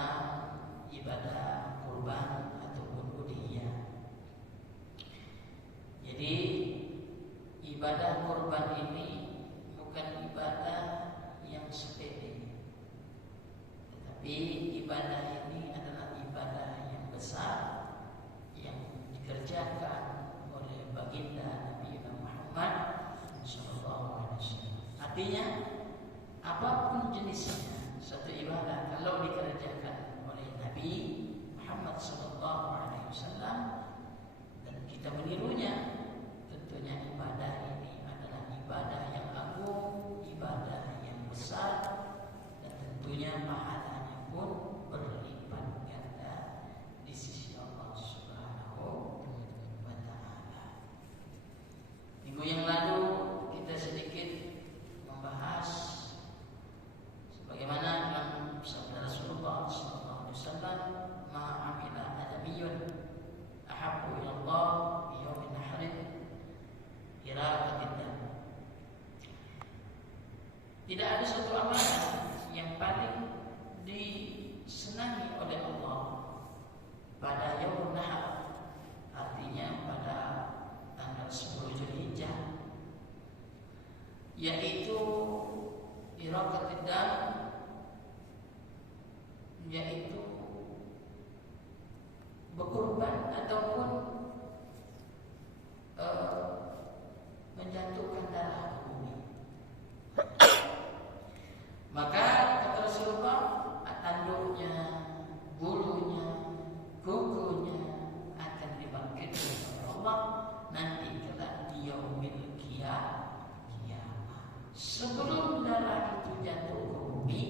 tentang ibadah kurban ataupun udhiyah. Jadi ibadah kurban ini bukan ibadah yang sepele, tetapi ibadah ini adalah ibadah yang besar yang dikerjakan oleh baginda Nabi Muhammad SAW. Artinya apapun jenisnya suatu ibadah kalau dikerjakan oleh Nabi Muhammad SAW dan kita menirunya, tentunya ibadah ini adalah ibadah yang agung, ibadah yang besar, dan tentunya pahalanya pun berlipat ganda di sisi Allah Subhanahu wa Ta'ala. Minggu yang lalu kita sedikit membahas sebagaimana dalam sabda Rasulullah SAW, ma'amila adamiyun ahabbu ila Allah bi yawmin nahrin iraqatid. Tidak ada suatu amalan yang paling disenangi oleh Allah pada Yaum Nahar, artinya pada tanggal 10 Zulhijjah, yaitu iraqatid dam, yaitu berkurban ataupun menjatuhkan darah ke bumi. Maka kata Rasulullah, tanduknya, bulunya, kukunya akan dibangkitkan oleh Allah nanti kelak di yaumil qiyamah. Sebelum darah itu jatuh ke bumi,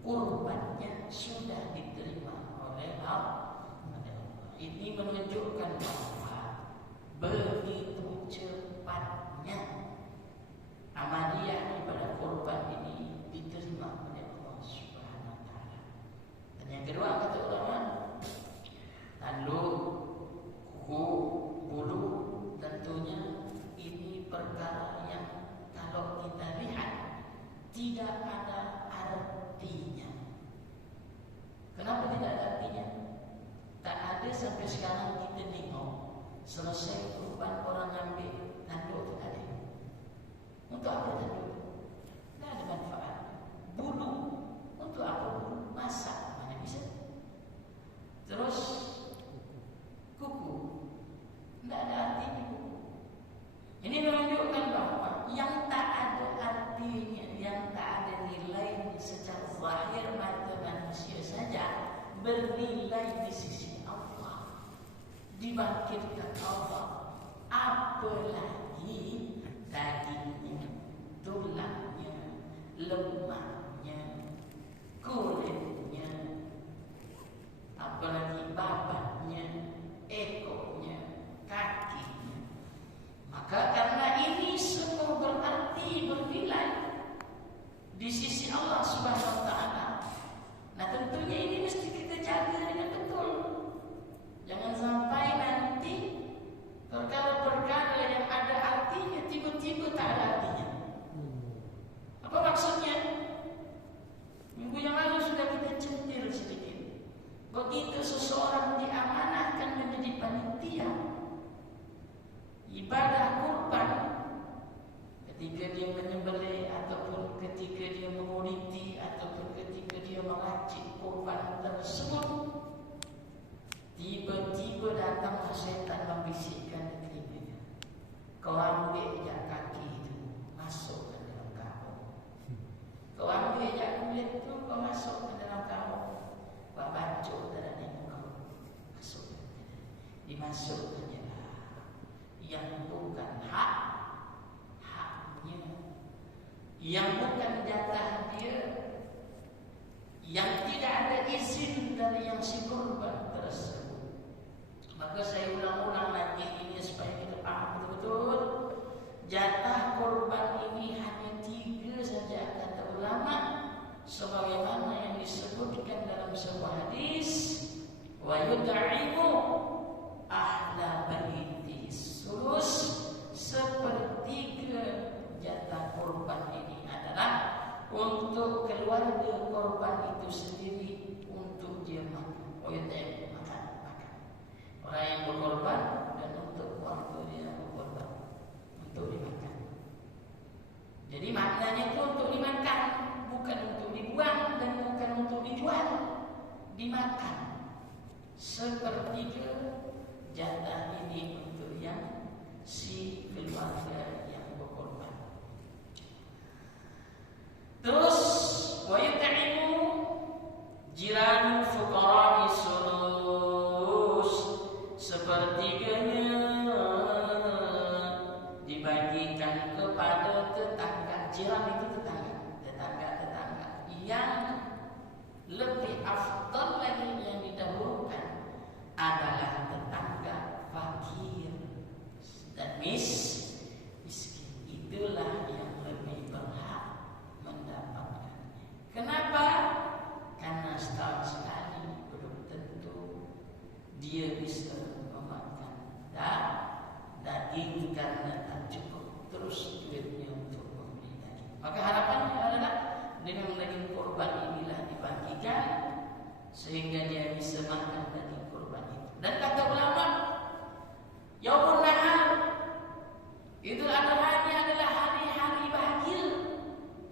kurbannya sudah diterima oleh Allah. Ini menunjukkan bahwa begitu cepatnya amaliyah ibadah kurban ini diterima oleh Allah Subhanahu wa Ta'ala. Dan yang kedua kata ulama, tanduk, kuku, bulu, tentunya ini perkara yang kalau kita lihat tidak ada artinya. Kenapa tidak ada artinya? Tak ada sampai sekarang kita tengok selesai kurban orang ambil tanduk tak ada. Untuk apa tanduk? Tak ada manfaat. Bulu, untuk apa bulu? Masak mana bisa. Terus kuku, tak ada artinya kuku. Ini menunjukkan bahwa yang tak ada artinya, yang tak ada nilai secara zahir mata manusia saja, bernilai di sisi Allah, dibangkitkan Allah, apalagi dagingnya, tulangnya, lemaknya, kulitnya, apalagi babatnya, ekornya, kakinya. Maka karena ini semua berarti, bernilai di sisi Allah Subhanahu wa Ta'ala. Nah tentunya ini mesti kita jaga dengan betul. Jangan sampai nanti perkara-perkara yang ada artinya tiba-tiba tak ada artinya. Apa maksudnya? Minggu yang lalu sudah kita centil sedikit. Begitu seseorang diamanahkan menjadi panitia ibadah kurban, ketika dia menyembelih ataupun ketika dia menguliti ataupun ketika dia meracik kurban tersebut, tiba-tiba datang syaitan membisikkan di telinganya, kau ambil je kaki itu, masuk ke dalam kamu. Kau ambil je kulit itu, kau masuk ke dalam kamu. Kau bacuk dalam kau, masuk ke dalam. Dimasukkan je lah yang bukan haknya, yang bukan jatah dia, yang tidak ada izin dari yang si kurban tersebut. Maka saya ulang-ulang lagi ini supaya kita paham betul-betul. Jatah kurban ini hanya 3 saja kata ulama, sebagaimana yang disebutkan dalam sebuah hadis, wa yud'imu ahla baiti sulus. Sepertiga jatah kurban ini adalah untuk keluarga korban itu sendiri, untuk Wayut'im, makan. Orang yang berkorban dan untuk waktu dia berkorban untuk dimakan. Jadi maknanya itu untuk dimakan, bukan untuk dibuang dan bukan untuk dijual. Dimakan. Sepertiga jatah ini untuk yang si keluarga yang berkorban. Terus wayut'imu jiran fuqara'i sulus, sepertiganya dibagikan kepada tetangga. Jiran itu tetangga yang lebih afdal lagi, yang didahulukan adalah tetangga fakir dan miskin. Itulah yang lebih berhak mendapatkannya. Kenapa? Karena setahun sekali belum tentu dia bisa memakan daging karena tak cukup terus duitnya untuk membeli daging. Maka harapannya adalah dengan daging kurban inilah dibagikan sehingga dia bisa makan daging kurban itu. Dan kata ulama, Yaumul Nahar, Idul Adha ini adalah hari-hari bahagia.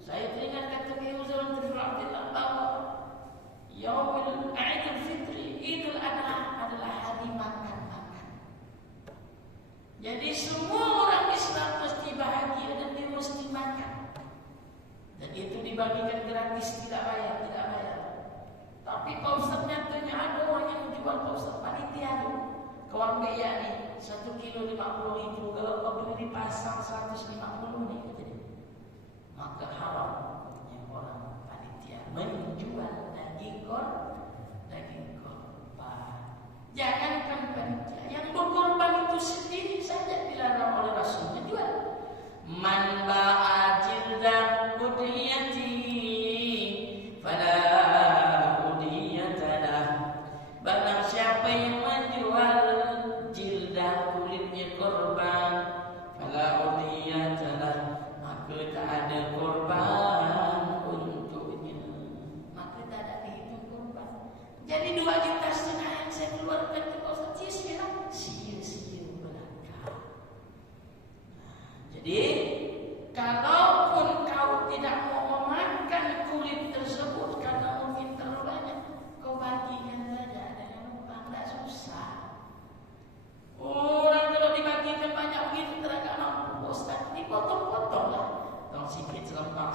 Saya teringat kata Kiai Uzul Abdillah bahwa Yaumul Aidul Fitri, Idul Adha adalah hari makan-makan. Jadi semua orang Islam mesti bahagia dan dia mesti makan. Dan itu dibagikan gratis, tidak bayar. Tapi Pak Ustaz nyatanya ada orang yang jual Pak Ustaz panitia tu. Kawan Bea ni 1 kilo 50.000, kalau kau beli di pasar 150 ni kata dia. Maka haram punya orang panitia menjual daging korban. Jangankan panitia, yang berkorban itu sendiri saja dilarang oleh Rasul menjual. Man ba'a jildan udhiyati fala udhiyatalah. Barang siapa yang menjual jildan kulitnya korban, fala udhiyatalah, maka tak ada korban untuknya. Maka tak ada dihitung korban. Jadi 2,5 juta yang saya keluarkan ke Ustaz, sia-sia belaka. Jadi kalaupun kau tidak mau memakan kulit tersebut karena mungkin terlalu banyak, kau bagikan saja dengan utang, tak susah. Orang kalau dibagikan banyak begitu teragak mampu, Ustaz, dipotong-potong lah. Tong sikit selempak.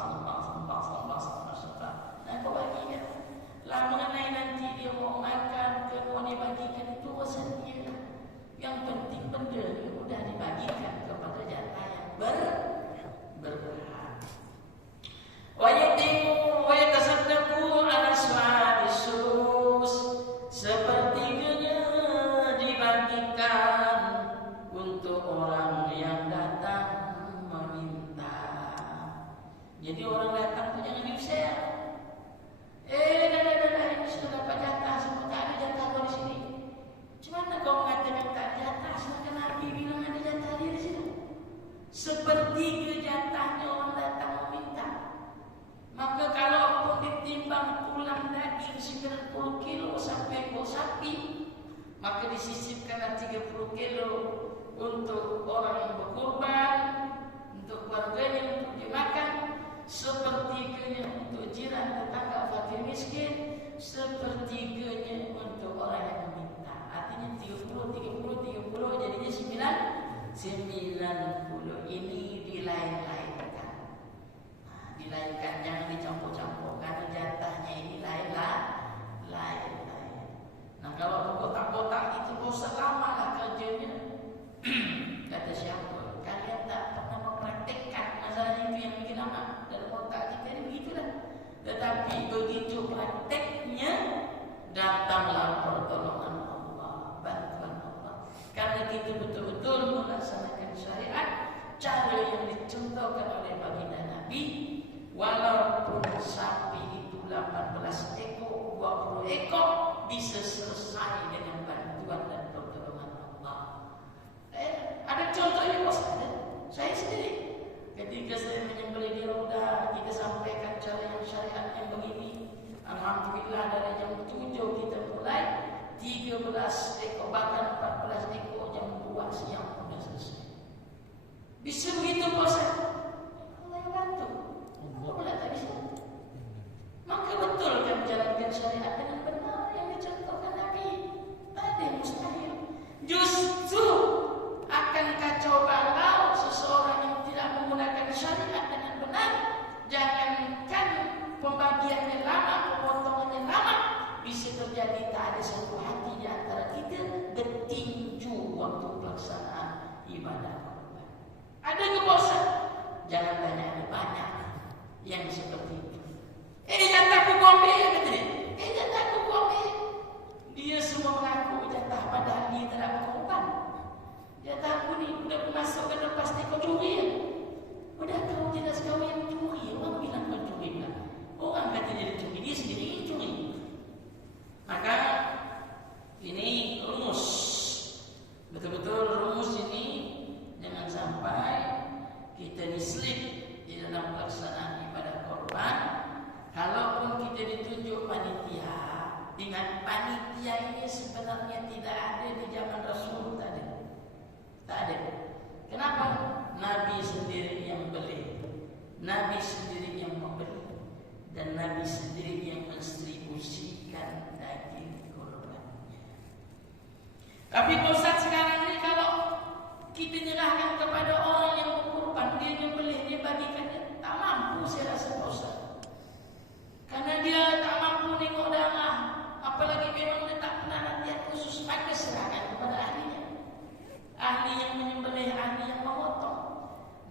Nah, kau bagikan. Lah mengenai nanti dia mau makan ke mau dibagikan itu urusan dia. Yang penting benda itu sudah dibagikan kepada jatah yang berhak. Wa yatimu wa yatasaddaqu ala aswadis sulus, sepertiganya dibagikan untuk orang yang datang meminta. Jadi orang datang tu jangan diusir. Dah, ini sudah dapat jatah, semua tak ada jatah kau di sini. Macam kau mengatakan tak ada jatah, sedangkan Nabi bilang ada jatah dia di situ. Sepertiga jatahnya orang datang meminta. Maka kalau pun ditimbang tulang daging 90 kilo sampai ekor sapi, maka disisipkanlah 30 kilo untuk orang yang berkorban, untuk keluarganya, untuk dimakan. Sepertiganya untuk jiran tetangga fakir miskin, sepertiganya untuk orang yang meminta. Artinya 30 jadinya 90. Ini dilain-lainkan. Dilainkan, jangan dicampur-campur karena jatahnya ini lain. Nah, kalau kotak-kotak itu bosan lama lah kerjanya. Kata siapa? Kalian tak pernah mempraktikkan masalah itu yang bikin lama. Dalam otak kita ini begitulah. Tetapi begitu prakteknya, datanglah pertolongan Allah, bantuan Allah. Karena kita betul-betul melaksanakan syariat cara yang dicontohkan oleh baginda Nabi. Walaupun sapi itu 18 ekor, 20 ekor, bisa selesai dengan bantuan dan pertolongan Allah. Ada contohnya bos, ada. Saya sendiri ketika saya menyembelih di Raudah, kita sampaikan cara yang syariat yang begini. Alhamdulillah dari jam 7 kita mulai 13 ekor bahkan 14 ekor jam 2 siang sudah selesai. Bisa begitu Pak Ustaz? Allah yang bantu. Allah pula tak bisa. Maka betul kan menjalankan syariat dengan benar yang dicontohkan Nabi. Tak ada yang mustahil. Justru akan kacau balau seseorang yang tidak menggunakan syariat dengan benar. Jangankan pembagiannya lama, pemotongannya lama, bisa terjadi tak ada satu hati di antara kita bertinju waktu pelaksanaan ibadah. Ada ke bosan? Jangan tanya, ada banyak yang seperti itu. Jatahku gombe, kata dia. Jatahku gombe. Dia semua mengaku jatah, padahal dia tidak berkorban. Jatahku ni udah masuk ke dalam pasti kau curi ya. Udah kau jelas kau yang curi. Orang bilang kau curi lah. Orang kata dia curi, dia sendiri yang curi. Maka ini rumus. Betul-betul rumus ini jangan sampai kita diselip di dalam pelaksanaan ibadah korban. Kalaupun kita ditunjuk panitia, ingat panitia ini sebenarnya tidak ada di zaman Rasul, tak ada. Tak ada. Kenapa? Nabi sendiri yang beli, Nabi sendiri yang membeli, dan Nabi sendiri yang mendistribusikan daging korbannya. Tapi Ustaz sekarang ini kalau kita nyerahkan kepada orang yang berkorban, dia nyembelih, dia bagikan, dia tak mampu saya rasa Ustaz. Karena dia tak mampu nengok darah, apalagi memang dia tak pernah latihan khusus, maka serahkan kepada ahlinya. Ahli yang menyembelih, ahli yang memotong.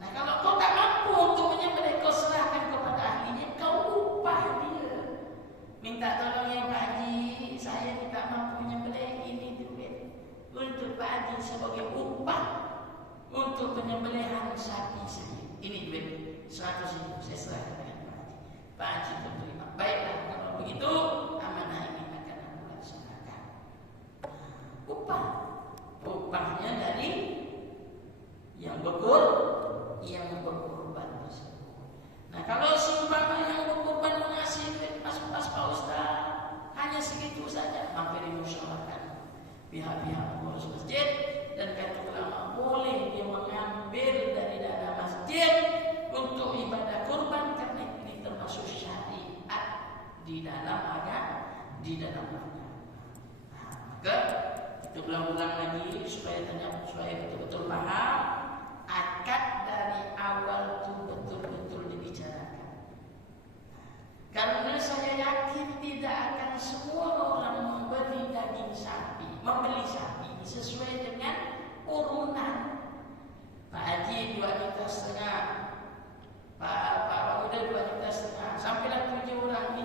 Nah kalau kau tak mampu untuk menyembelih, kau serahkan kepada ahlinya, kau upah dia. Minta tolong ya Pak Haji, saya tidak mampu menyembelih, ini duit untuk Pak Haji sebagai upah untuk penyembelihan sapi saya. Ini duit 100.000 saya serahkan dengan Pak Haji. Pak Haji berterima. Baiklah, kalau begitu amanah ini akan aku laksanakan. Upahnya dari yang berkorban tersebut. Nah kalau seumpama yang berkorban mengasih duit pas-pas Pak Ustaz hanya segitu saja, maka dimusyawarahkan pihak-pihak pengurus masjid dan kata ulama boleh dia mengambil dari dana masjid untuk ibadah kurban karena ini termasuk syariat di dalam agama. Nah, maka kita ulang-ulang lagi supaya betul-betul paham. Akad dari awal itu betul-betul dibicarakan. Karena saya yakin tidak akan semua orang membeli membeli sapi sesuai dengan urunan. Pak Haji 2,5 juta, Pak Uda 2,5 juta, sampailah 7 orang ini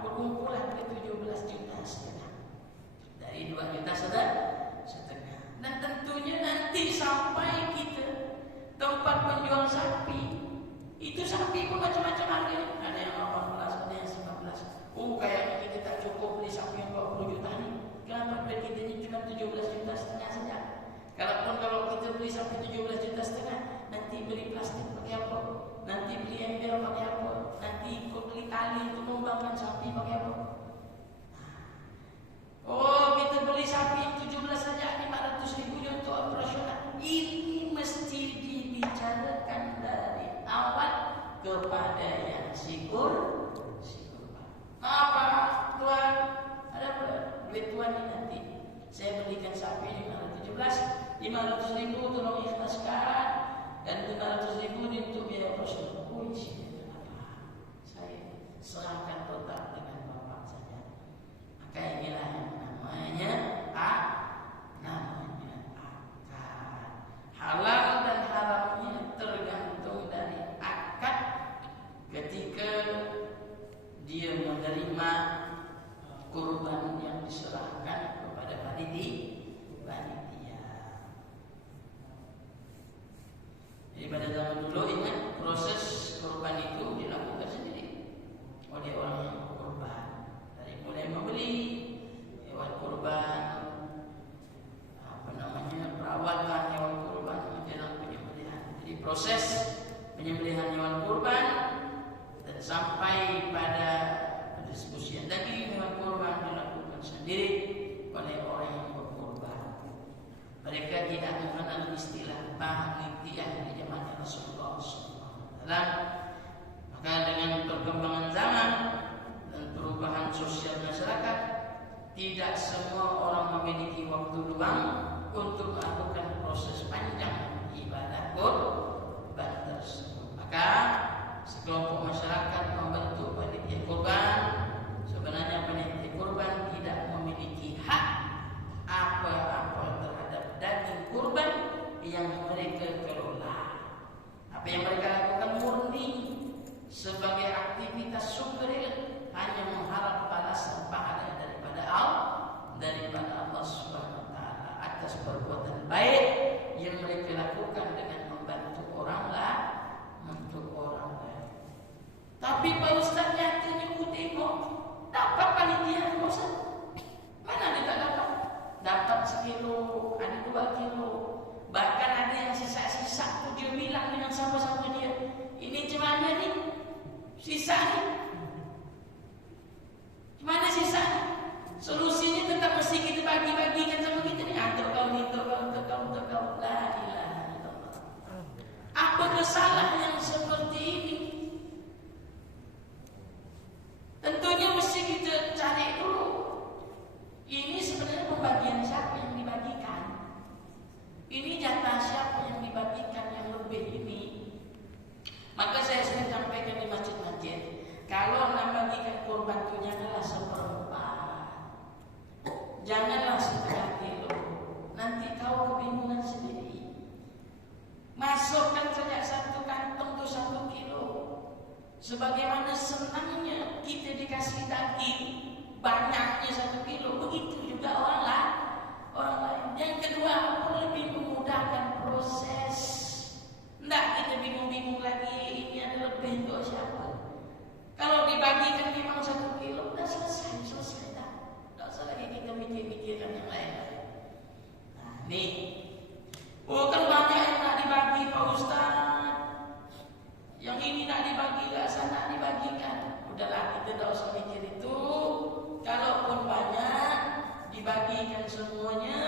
berkumpullah ke 17,5 juta. Dari 2 juta setengah. Dan tentunya nanti sampai kita tempat penjual sapi, itu sapi pun macam-macam harganya. Ada yang 18, ada yang 19. Kayaknya kita tak cukup beli sapi yang 20 juta ni. Kenapa beli kita ni cuma 17,5 juta saja? Kalau kita beli sapi 17,5 juta, nanti beli plastik pakai apa? Nanti beli ember pakai apa? Nanti ikut beli tali untuk membangkan sapi pakai apa? Kita beli sapi 17 saja 500.000 untuk operasional. Ini mesti dibicarakan dari awal kepada yang sikur. Apa Tuhan? Ada apa? Duit Tuhan ini nanti saya belikan sapi 500.000 tolong ikhlaskan, dan 500.000 untuk biaya operasional. Isinya apa? Saya serahkan total dengan Bapak saja. Maka inilah yang namanya akad. Halal dan haramnya tergantung dari akad ketika dia menerima kurban yang diserahkan kepada panitia. Jadi pada zaman dulu ingat proses kurban itu dilakukan sendiri oleh orang yang berkurban. Dari mulai membeli hewan kurban, perawatan hewan kurban menjelang penyembelihan. Jadi proses penyembelihan hewan kurban dan sampai pada pendistribusian. uang untuk melakukan proses panjang ibadah kurban tersebut. Maka sekelompok masyarakat membentuk panitia kurban. Sebenarnya panitia kurban tidak memiliki hak apa-apa terhadap daging kurban yang mereka kelola. Apa yang mereka lakukan murni sebagai aktivitas sukarela, hanya mengharap balasan pahala daripada Allah Subhanahu wa taala atas perbuatan baik yang mereka lakukan dengan membantu orang lain. Tapi Pak Ustaz nyatanya ku tengok dapat panitia Pak Ustaz. Mana dia tak dapat? Dapat sekilo, ada 2 kilo. Bahkan ada yang sisa-sisa tu dia bilang dengan sama-sama dia, ini gimana ni? Sisa ni? Gimana sisa ni? Solusinya tetap mesti kita bagi-bagikan sama kita ni. Untuk kau ni, untuk kau. La ilaha illallah. Apa kesalahan yang seperti ini? Tentunya mesti kita cari dulu. Ini sebenarnya pembagian siapa yang dibagikan? Ini jatah siapa yang dibagikan yang lebih ini? Maka saya sering sampaikan di masjid-masjid, kalau nak bagikan kurban itu janganlah seperempat, janganlah setengah kilo. Nanti kau kebingungan sendiri. Masukkan saja 1 kantong itu 1 kilo. Sebagaimana senangnya kita dikasih daging banyaknya 1 kilo, begitu juga orang lain. Yang kedua, lebih memudahkan proses. Tidak kita bingung-bingung lagi, ini ada lebih untuk siapa. Kalau dibagikan memang 1 kilo, sudah selesai dah. Tak usah lagi kita mikir-mikirkan yang lain. Nah, nih. Oh, kan banyak yang nak dibagi Pak Ustaz. Yang ini nak dibagi, gak sana dibagikan. Udahlah, kita tak usah mikir itu. Kalaupun banyak, dibagikan semuanya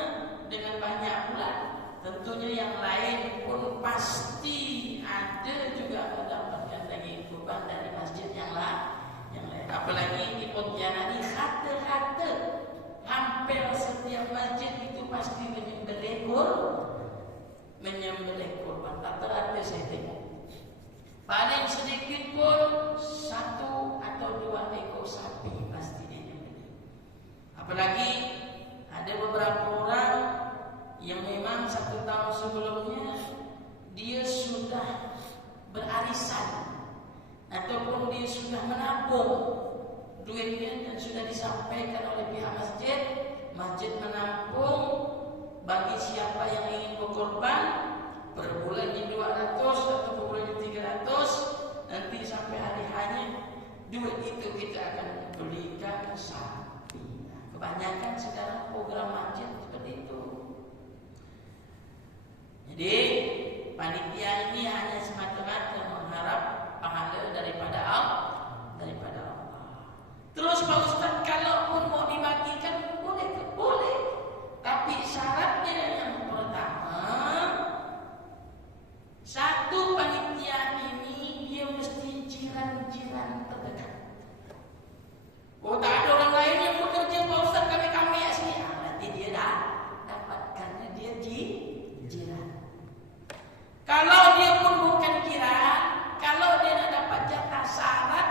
dengan banyak pula. Tentunya yang lain pun pasti ada juga mendapatkan daging kurban dari masjid yang lain. Apalagi di Pontianak ini rata-rata hampir setiap masjid itu pasti menyembelih kurban. Rata-rata saya tengok. Paling sedikit pun 1 atau 2 ekor sapi pasti dia nyembelih. Apalagi ada beberapa orang yang memang 1 tahun sebelumnya dia sudah berarisan ataupun dia sudah menabung duitnya dan sudah disampaikan oleh pihak masjid menampung bagi siapa yang ingin berkorban per bulannya 200 atau per bulannya 300, nanti sampai hari hanya duit itu kita akan belikan sapi. Kebanyakan sekarang program masjid seperti itu. Jadi panitia ini hanya semata-mata mengharap pahala daripada Allah. Terus Pak Ustaz, kalaupun mau dibagikan boleh. Tapi syaratnya yang pertama, 1 panitia ini dia mesti jiran-jiran terdekat. Oh, tak ada orang lain yang bekerja Pak Ustaz, kami ya sini. Nanti dia dah dapatkannya dia jiran. Kalau dia pun bukan jiran, kalau dia nak dapat jatah syarat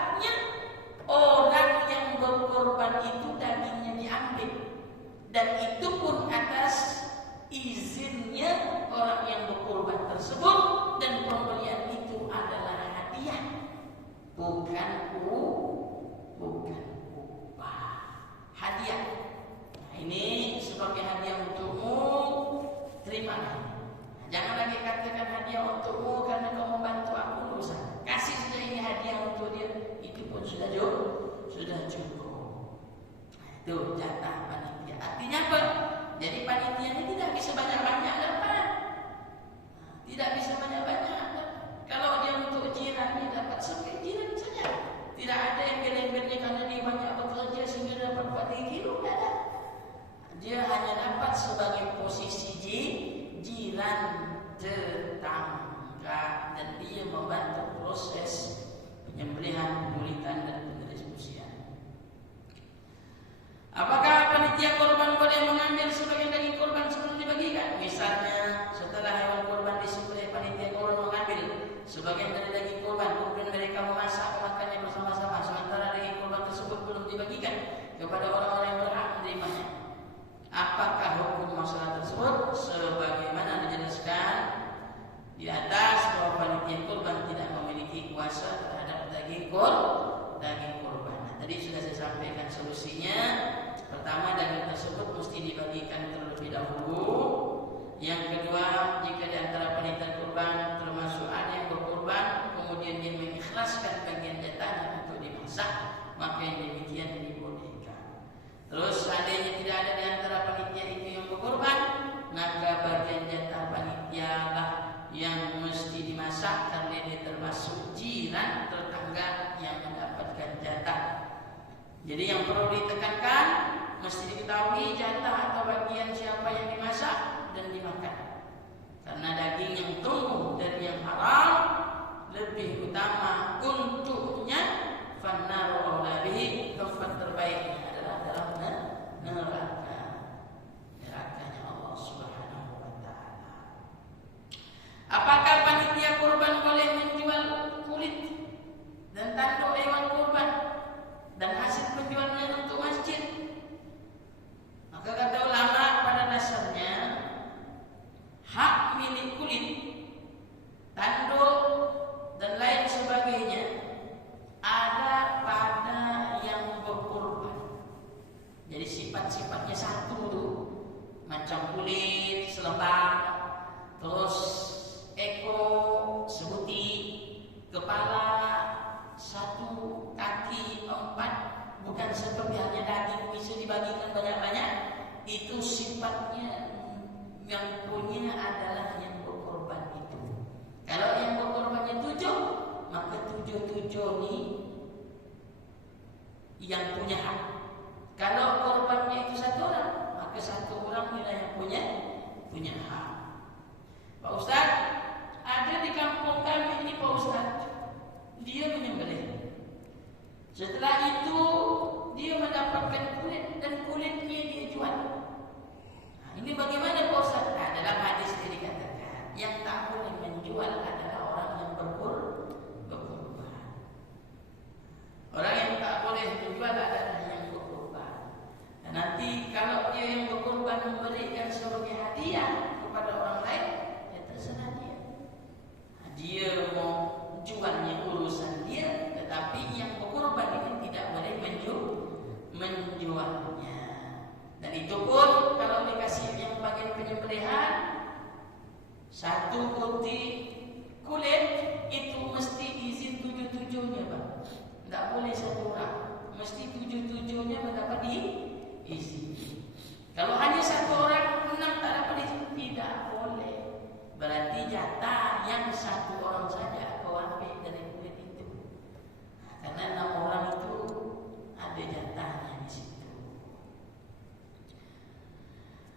saya sampaikan solusinya. Pertama, daging tersebut mesti dibagikan terlebih dahulu. Yang kedua, jika di antara panitia kurban termasuk ada yang berkurban, kemudian dia mengikhlaskan bagian jatahnya untuk dimasak, maka yang demikian dibolehkan. Terus seandainya tidak ada di antara panitia itu yang berkurban, maka bagian jatah panitia lah yang mesti dimasak karena dia termasuk jiran tetangga yang mendapatkan jatah. Jadi yang perlu ditekankan, mesti diketahui jatah atau bagian siapa yang dimasak dan dimakan. Karena daging yang tumbuh dari yang haram lebih utama untuknya, fannaru aula bihi, tempat terbaiknya adalah dalam neraka. Nerakanya Allah Subhanahu wa taala. Apakah panitia kurban boleh menjual kulit dan tanduk hewan kurban dan hasil penjualannya untuk masjid? Maka kata ulama, pada dasarnya hak milik kulit, tanduk dan lain sebagainya ada pada yang berkurban. Jadi sifat-sifatnya satu tuh, macam kulit selembar, terus ekor sebuti, kepala satu, kaki 4, bukan seperti hanya daging bisa dibagikan banyak-banyak. Itu sifatnya yang punya adalah yang berkorban itu. Kalau yang berkorbannya 7, maka 7 ini yang punya hak. Kalau korbannya itu 1 orang, maka 1 orang yang punya hak. Pak Ustaz, ada di kampung kami ini Pak Ustaz, dia menyembelih. Setelah itu dia mendapatkan kulit dan kulitnya dia jual. Nah, ini bagaimana Pak Ustaz? Nah, dalam hadis ini dikatakan yang tak boleh menjual adalah orang yang berkurban. Orang yang tak boleh menjual adalah yang berkurban. Dan nanti kalau dia yang berkurban memberikan sebagai hadiah kepada orang lain, ya terserah dia. Nah, dia mau jualnya urusan dia, tetapi yang berkorban ini tidak boleh menjualnya. Dan itu pun kalau dikasih yang bagian penyembelihan 1 putih kulit itu mesti izin 7-7-nya, Pak. Tidak boleh 1 orang, mesti 7-7-nya mendapat izin. Kalau hanya 1 orang 6 tak dapat izin, tidak boleh. Berarti jatah yang 1 orang saja kau ambil dari kulit itu. Nah, karena 6 orang itu ada jatahnya di situ.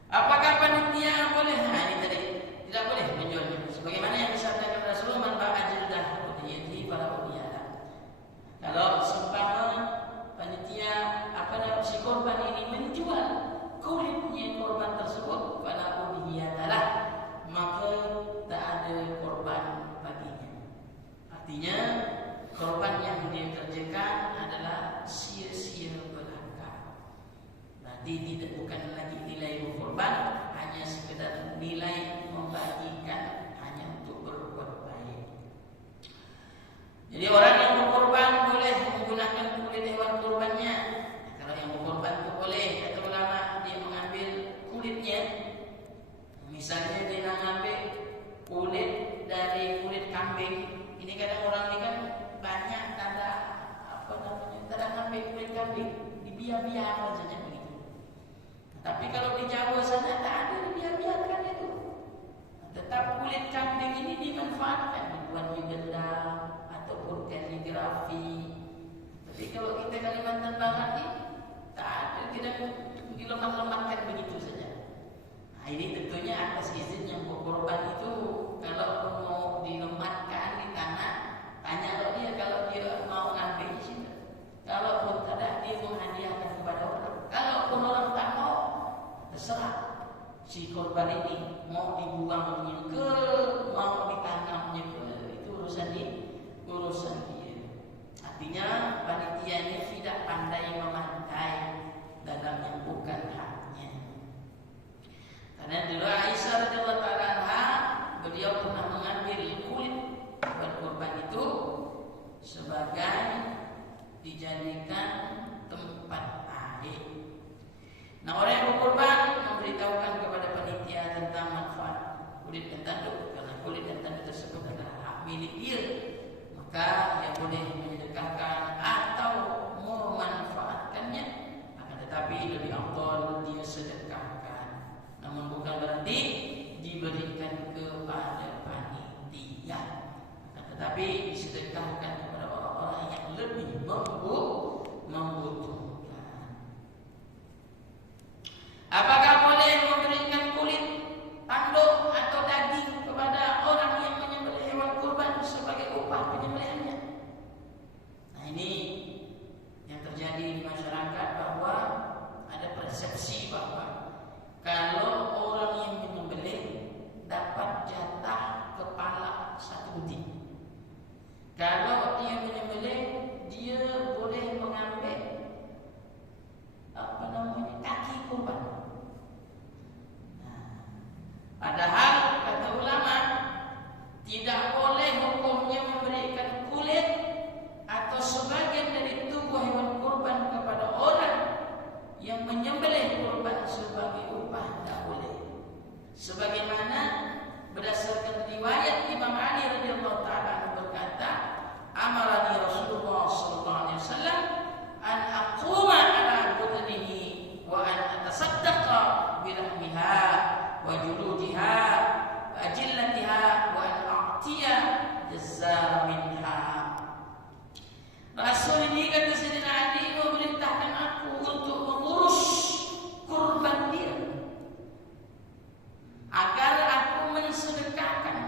Apakah panitia boleh? Nah, ini tadi tidak boleh menjualnya. Sebagaimana yang disabdakan Rasulullah, man ba'ajil dah yaitu para uliyala. Kalau seumpama panitia si korban ini menjual kulitnya korban tersebut, pada uliyala, maka tak ada korban baginya. Artinya korban yang dia kerjakan adalah sia-sia belaka. Berarti tidak bukan lagi nilai berkorban, hanya sekedar nilai membagikan hanya untuk berbuat baik. Jadi orang yang berkorban boleh menggunakan kulit hewan kurbannya. Kalau yang berkorban itu boleh, kata ulama, dia mengambil kulitnya. Misalnya dia nak ambil kulit dari kulit kambing. Ini kadang orang ini kan banyak tanda tanda ngambil kulit kambing, dibiar-biarkan saja begitu. Tapi kalau di Jawa sana tak ada dibiar-biarkan itu. Tetap kulit kambing ini dimanfaatkan dibuat benda ataupun kaligrafi. Tapi kalau kita Kalimantan Barat ini tak ada, tidak dilemak-lemakkan begitu saja. Nah, ini tentunya atas izin yang berkorban itu. Kalau mau dilematkan di tanah, tanya dia, kalau dia mau ngambil di situ. Kalau pun tidak, dia menghadiahkan kepada orang. Kalau pun orang tak mau, terserah si korban ini mau dibuangnya ke, mau ditanamnya ke, itu urusan dia. Artinya panitia ini tidak pandai memantai dalam yang bukan haknya. Karena dulu Aisyah radhiyallahu ta'ala anha, beliau pernah mengambil kulit korban itu sebagai dijadikan tempat lebih afdal dia sedekahkan. Namun bukan berarti diberikan kepada panitia, tetapi disedekahkan kepada orang-orang yang lebih membutuhkan. Apakah boleh memberikan kulit, tanduk atau daging kepada orang yang menyembelih hewan kurban sebagai upah penyembelihannya? Nah, ini yang terjadi di masyarakat, bahwa ada persepsi bahwa kalau orang yang menyembelih dapat jatah kepala satu butir. Kalau dia menyembelih, dia boleh mengambil kaki kurban. Nah, padahal kata ulama tidak boleh hukumnya memberikan kulit atau sebagian dari tubuh hewan kurban kepada orang yang menyembelih kurban sebagai upah, tidak boleh. Sebagaimana berdasarkan riwayat Imam Ali radhiyallahu taala berkata, amarani Rasulullah sallallahu alaihi wasallam an aquma ala budnihi wa an atasaddaqa bilahmiha wa juludiha wa ajillatiha wa an a'tiya jazzara minha. Rasul ini, kata Sayyidina Ali, memerintahkan aku untuk mengurus kurban dia, agar aku mensedekahkan,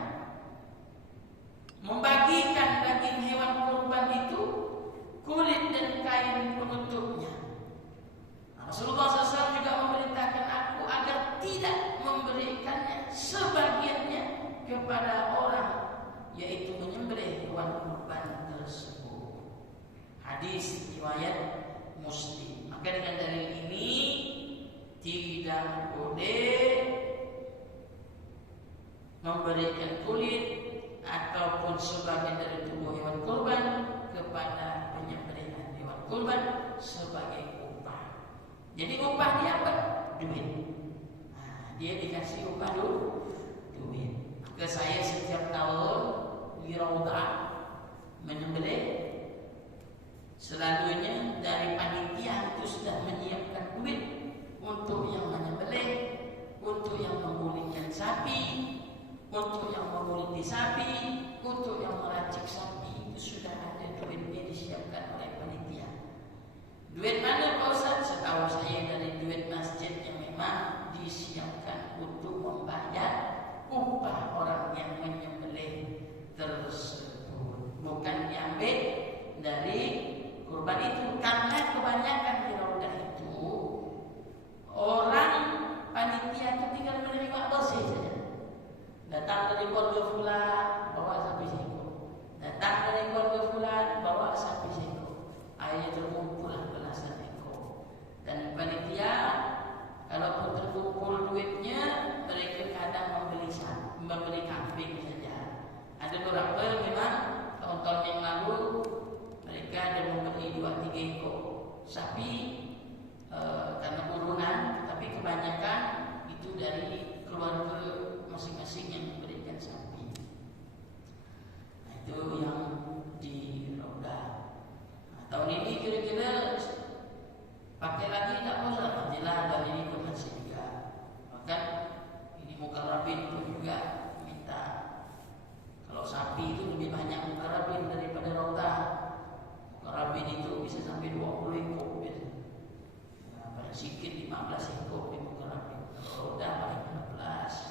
membagikan daging hewan kurban itu, kulit dan kain penutupnya. Rasulullah SAW juga memerintahkan aku agar tidak memberikannya sebagiannya kepada orang, yaitu menyembelih hewan kurban tersebut. Hadis riwayat Muslim. Maka dengan dalil ini tidak boleh memberikan kulit ataupun sebagian dari tubuh hewan kurban kepada penyembelihan hewan kurban sebagai upah. Jadi upah dia apa? Duit. Nah, dia dikasih upah dulu duit. Maka saya setiap tahun di Raudah menyembelih, selalunya dari panitia itu sudah menyiapkan duit untuk yang menyembelih, untuk yang menggulingkan sapi, untuk yang menguliti sapi, untuk yang meracik sapi, itu sudah ada duitnya disiapkan oleh panitia. Duit mana Pak Ustaz? Setahu saya dari duit masjid yang memang disiapkan untuk membayar upah orang yang menyembelih tersebut, bukan diambil dari kurban itu. Karena kebanyakan di Raudah itu orang panitia itu tinggal menerima bersih saja. Datang dari keluarga fulan bawa sapi seekor, datang dari keluarga fulan bawa sapi seekor, akhirnya terkumpul belasan ekor. Dan panitia kalaupun terkumpul duitnya, mereka kadang membeli kambing saja. Ada beberapa memang tahun-tahun yang lalu mereka ada membeli 2-3 ekor sapi karena urunan, tetapi kebanyakan itu dari keluarga masing-masing yang memberikan sapi. Nah, itu yang di Raudah. Nah, tahun ini kira-kira pakai lagi tak usah, alhamdulillah tahun ini pun masih juga. Bahkan ini mukarrabin pun juga minta, kalau sapi itu lebih banyak mukarrabin daripada Raudah. Mukarrabin itu bisa sampai 20 ekor biasa. Nah, paling sedikit 15 ekor di mukarrabin. Kalau Raudah paling 15.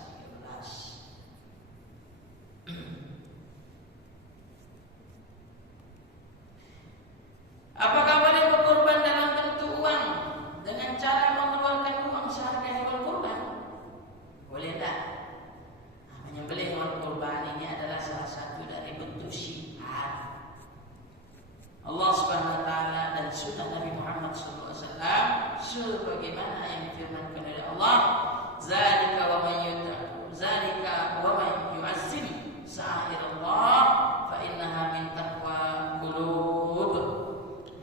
Apakah boleh berkorban dalam bentuk uang dengan cara mengeluarkan uang seharga hewan kurban? Boleh tak? Nah, menyembelih hewan kurban ini adalah salah satu dari bentuk syiar Allah Subhanahu wa taala dan sunnah Nabi Muhammad sallallahu alaihi wasallam, sebagaimana yang difirmankan oleh Allah, zalika wa man yu'azzim sa'irallah fa innaha min taqwa qulub.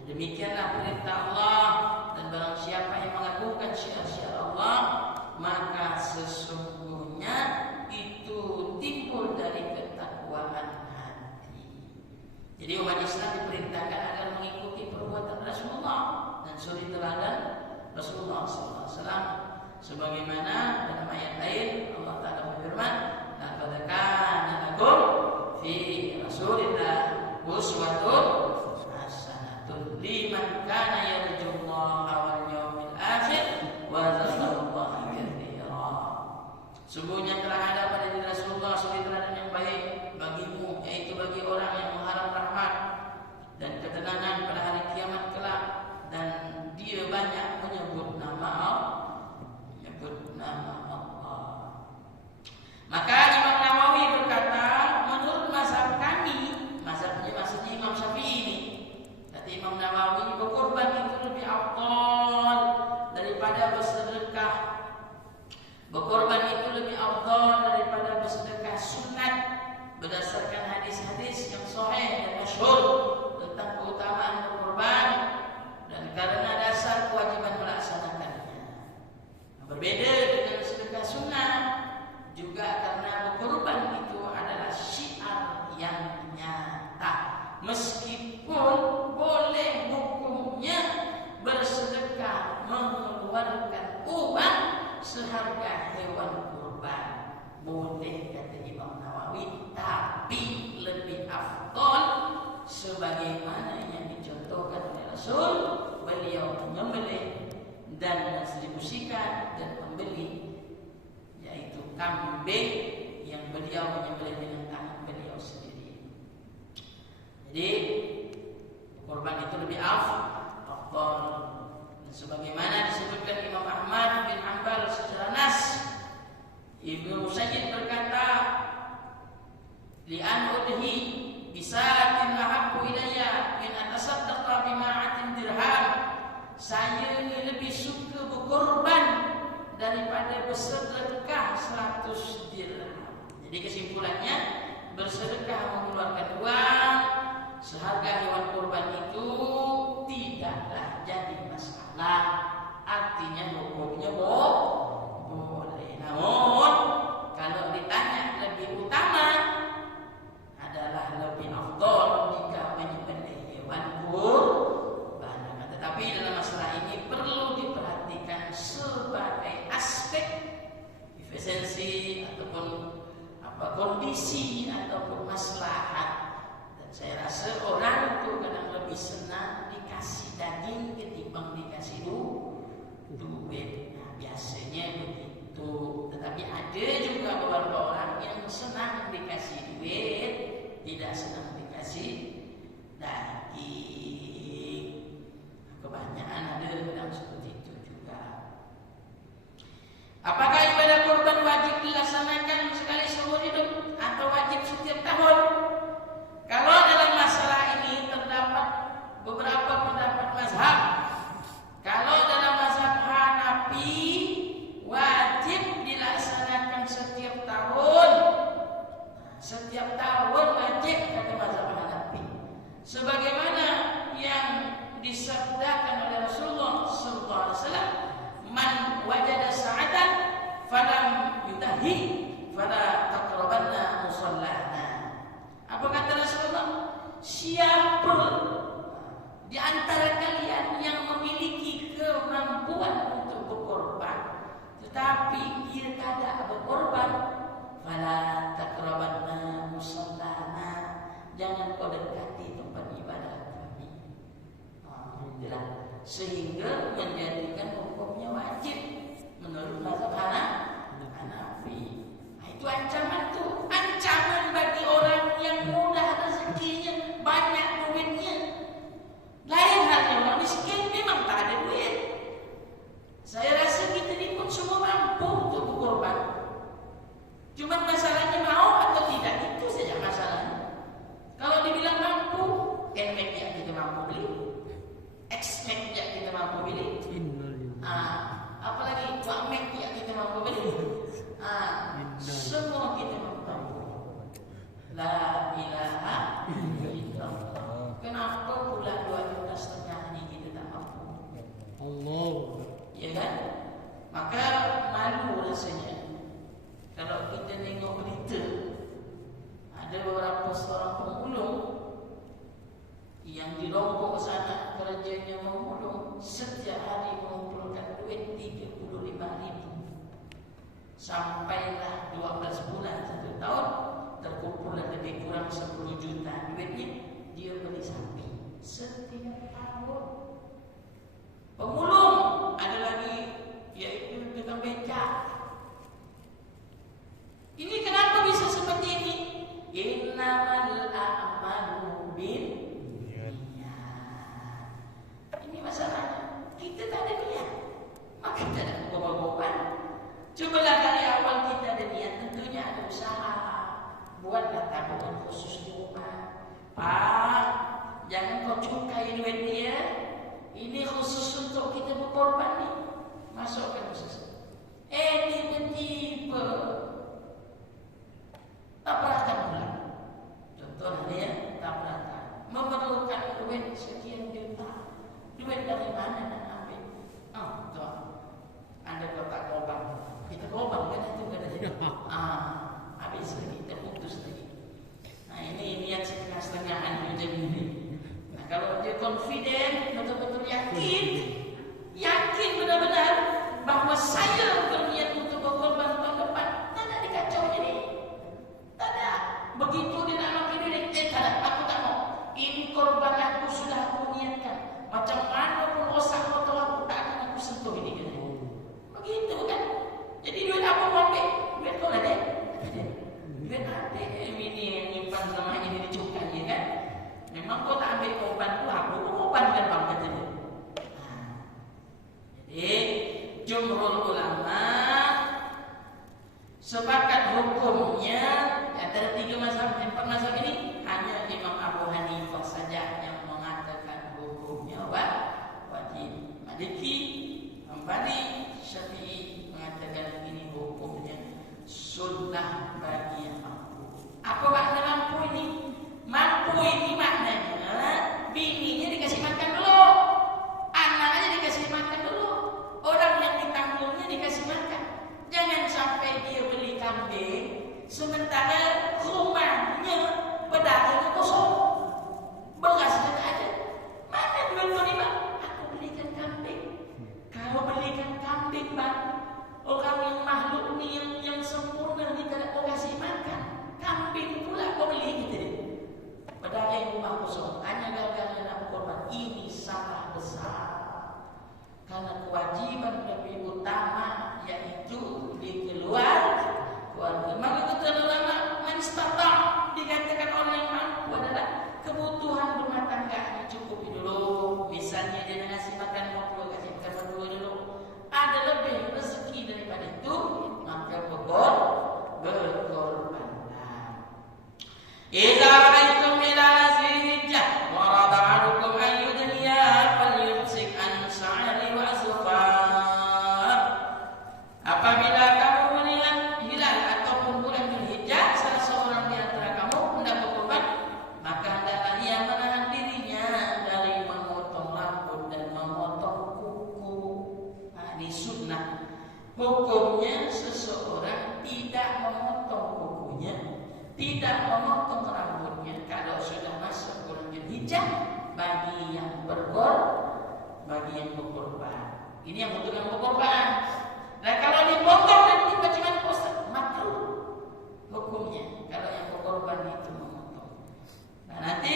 Demikianlah perintah Allah, dan barang siapa yang mengagungkan syiar-syiar Allah, maka sesungguhnya itu timbul dari ketakwaan hati. Jadi umat Islam diperintahkan agar mengikuti perbuatan Rasulullah dan suri teladan Rasulullah Sebagaimana dalam ayat lain Allah Ta'ala berfirman, laqad kana lakum fi Rasulillah uswatun hasanatun liman kana yarjullaha wal yawmil akhir wa dzakarallaha katsira. Sungguhnya telah ada pada diri Rasulullah suri teladan yang baik bagimu, yaitu bagi orang yang mengharap rahmat dan ketenangan pada hari kiamat kelak, dan dia banyak menyebut nama Allah. Maka Imam Nawawi berkata, menurut mazhab kami, mazhabnya maksudnya Imam Syafi'i ini, kata Imam Nawawi, berkorban itu lebih afdal daripada bersedekah. Berkorban itu lebih afdal daripada bersedekah sunat, berdasarkan hadis-hadis yang sahih dan masyhur tentang keutamaan berkorban dan karena dasar kewajiban melaksanakannya. Berbeda dengan sedekah sunnah juga karena berkorban itu adalah syiar yang nyata. Meskipun boleh hukumnya bersedekah mengeluarkan uang seharga hewan kurban, boleh kata Imam Nawawi, tapi lebih afdal sebagaimana yang dicontohkan oleh Rasul, beliau menyembelih dan mendistribusikan dan membeli, yaitu kambing yang beliau menyembelih dengan tangan beliau sendiri. Jadi kurban itu lebih afdal, dan sebagaimana disebutkan Imam Ahmad bin Hanbal secara nas, Ibnu Musayyib berkata, li'an udhi bisatin ahabbu ilayya min atasaddaqa bima'atin dirham. Saya ini lebih suka berkorban daripada bersedekah 100 dirham. Jadi kesimpulannya, bersedekah mengeluarkan uang seharga hewan kurban itu tidaklah jadi masalah. Artinya hukumnya boleh. Namun kalau ditanya lebih utama adalah lebih afdal jika menyembelih hewan kurban. Tetapi dalam masalah ini perlu diperhatikan sebagai aspek efisiensi ataupun kondisi ataupun maslahat. Dan saya rasa orang itu kadang lebih senang dikasih daging ketimbang dikasih duit. Nah, biasanya begitu. Tetapi ada juga beberapa orang yang senang dikasih duit, tidak senang dikasih daging. Kebanyakan ada yang seperti itu juga. Apakah ibadah kurban wajib dilaksanakan sekali seumur hidup atau wajib setiap tahun? Kalau dalam masalah ini terdapat beberapa pendapat mazhab. Kalau dalam mazhab Hanafi wajib dilaksanakan setiap tahun. Setiap tahun wajib kata mazhab Hanafi. Sebagaimana yang disabdakan oleh Rasulullah sallallahu alaihi wasallam, man wajada sa'atan falam yutahi fala taqrabanna musallana. Apa kata Rasulullah? Siapa di antara kalian yang memiliki kemampuan untuk berkorban tetapi dia tidak berkorban, fala taqrabanna musallana, jangan kau dekati tempat ibadah kami. Sehingga menjadikan hukumnya wajib menurut mazhab Hanafi. Itu ancaman tuh, ancaman bagi orang yang mudah rezekinya, banyak duitnya. Lain halnya orang miskin memang tak ada duit. Saya rasa kita ni pun semua mampu untuk berkorban. Cuma masalahnya mau atau tidak, itu saja masalahnya. Kalau dibilang mampu, NMAX yang kita mampu beli, XMAX yang kita mampu beli, apalagi WAMAX yang kita mampu beli, semua kita mampu. La ilaha illallah. Kenapa pula 2,5 juta ini kita tak mampu? Allah. Ya kan? Maka malu rasanya kalau kita tengok berita ada beberapa seorang pemulung yang di Lombok sana kerjanya memulung, setiap hari mengumpulkan duit 35,000. Sampailah 12 bulan 1 tahun, terkumpullah lebih kurang 10 juta duitnya. Dia beli sapi setiap tahun. Pemulung ada lagi, yaitu tukang becak. Ini kenapa bisa seperti ini? Innamal a'malu binniyat. Ini masalahnya. Kita tak ada niat, maka kita ada korban. Cobalah kali awal kita ada niat, tentunya ada usaha. Buatlah tabungan khusus di rumah. Pak, jangan kau cukai duit dia. Ini khusus untuk kita berkorban nih. Masukkan khusus. Tiba-tiba tabrakan pula. Contohnya tabrakan, memerlukan duit sekian juta. Duit dari mana nak ambil? Tuan, ada kotak korban. Kita korban kan itu kan? Habis lagi, terputus lagi. Nah ini niat setengah-setengahan macam ini. Nah kalau dia confident, betul-betul yakin benar-benar bahawa saya berniat untuk berkorban tahun depan, tak ada dikacau jadi. Tak ada. Begitu dia nak makan duit, tak ada, aku tak mau. Ini korban aku sudah aku niatkan. Macam mana pun rosak motor aku, tak akan aku sentuh ini kan. Begitu kan. Jadi duit apa kau ambil? Duit kau ada. Duit ada. Ini yang nyimpan selama ini dicukai kan. Memang kau tak ambil korban tu, aku korban kan bang kata dia. Jadi jumhur ulama sepakat hukumnya antara 3 mazhab, 4 mazhab ini hanya Imam Abu Hanifah saja yang mengatakan hukumnya wajib. Maliki, Hambali, Syafi'i mengatakan ini hukumnya sunnah bagi yang mampu. Apa makna mampu ini? Mampu ini maknanya bininya dikasih makan dulu, anaknya dikasih makan dulu, orang yang ditanggungnya dikasih makan. Jangan sampai dia beli kambing sementara rumahnya pedagangnya kosong, berasnya tak ada. Mana duit kau ni bang? Aku belikan kambing. Kau belikan kambing bang. Orang yang makhluk ni yang sempurna ni tak ada kau kasih makan. Kambing pula kau beli gitu. Pedagang rumah kosong hanya gara-gara nak berkorban. Ini salah besar. Karena kewajiban lebih utama yaitu di keluarga. Maka kata ulama, man istata' dikatakan orang yang mampu adalah kebutuhan rumah tangga cukupi dulu. Misalnya dia ngasih makan berdua, kasih makan berdua dulu. Ada lebih rezeki daripada itu, maka berkorbanlah. Idza ra'aytum hilal Dzulhijjah wa rada 'alaykum ayyudniya falyumsik an sa'ri wa azfa. Apabila kamu melihat hilal ataupun bulan Dzulhijjah, salah seorang di antara kamu hendak berkorban, maka hendaklah ia menahan dirinya dari memotong rambut dan memotong kuku. Ini sunnah. Hukumnya seseorang tidak memotong kukunya, tidak memotong rambutnya kalau sudah masuk bulan Dzulhijjah bagi yang berkorban. Ini yang membutuhkan berkorban. Nah kalau dipotong nanti bagaimana Ustaz? Makruh hukumnya kalau yang berkorban itu memotong. Nah nanti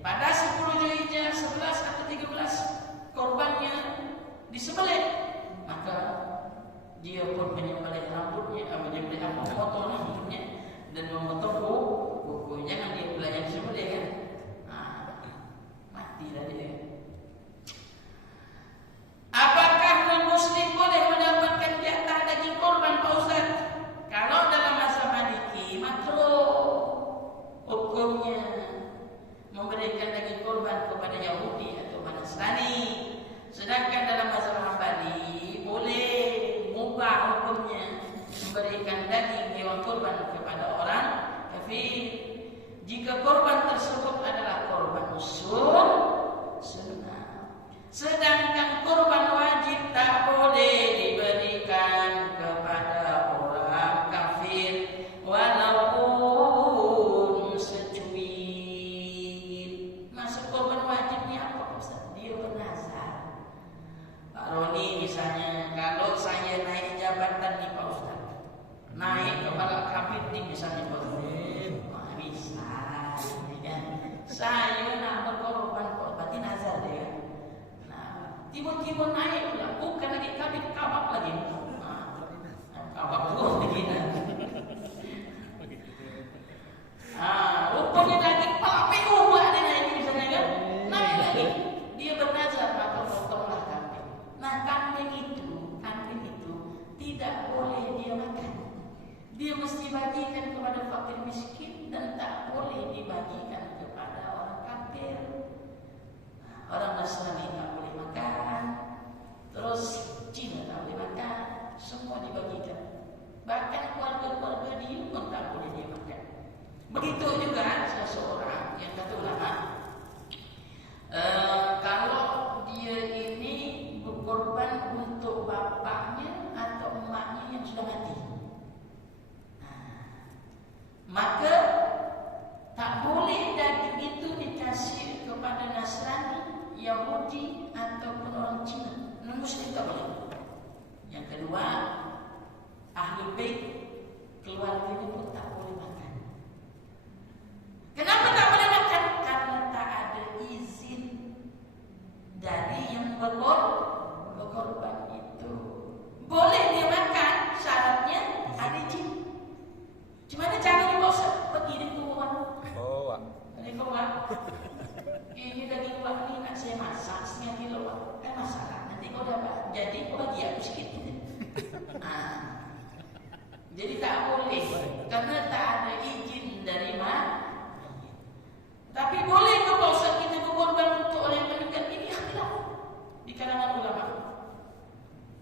pada 10 Dzulhijjah 11 atau 13 korbannya disembelih, maka dia pun menyembelih rambutnya, memotong rambutnya dan memotong kukunya. Jangan dia pula yang disembelih kan? Matilah dia. Apakah non-muslim boleh mendapatkan jatah daging korban Pak Ustaz? Kalau dalam mazhab Maliki makruh hukumnya memberikan daging korban kepada Yahudi atau Nasrani. Sedangkan dalam mazhab Hambali boleh, mubah hukumnya memberikan daging hewan korban kepada orang kafir jika korban tersebut adalah korban sunnah. Sedangkan korban wajib tak boleh diberikan kepada orang kafir walaupun secuil. Maksud korban wajib ni apa Ustaz? Dia bernazar. Pak Roni misalnya, kalau saya naik jabatan ni Pak Ustaz, naik kepala kepiting misalnya bisa, ya. Saya nak berkorban kok, berarti nazar dia. Nah, tiba-tiba naik pula, bukan lagi kabit, kabak lagi. Kabak pun begini. Rupanya daging papi ubah dia naik misalnya kan, naik lagi. Dia bernazar maka potonglah kambing. Nah kambing itu tidak boleh dia makan. Dia mesti bagikan kepada fakir miskin dan tak boleh dibagikan kepada orang kafir. Orang Nasrani tak boleh makan, terus Cina tak boleh makan, semua dibagikan. Bahkan keluarga-keluarga dia pun tak boleh dia makan. Begitu juga seseorang yang kata ulama, kalau dia ini berkorban untuk bapaknya atau emaknya yang sudah mati, maka tak boleh daging itu dikasih kepada Nasrani, Yahudi ataupun orang Cina. Non-Muslim tak boleh. Yang kedua, Ahlul Bait keluarganya pun tak boleh makan. Kenapa tak boleh makan? Karena tak ada izin dari yang berkorban itu. Boleh dia makan, syaratnya ada izin. Gimana caranya Pak Ustaz? Pergi di kuah. Di kuah. Ini daging kuah ini nak saya masak setengah kilo Pak. Kan masalah. Nanti kau dapat. Jadi kau bagi aku sedikit. Jadi tak boleh karena tak ada izin dari mana. Tapi boleh ke Pak Ustaz kita berkorban untuk orang yang meninggal? Ini khilaf di kalangan ulama.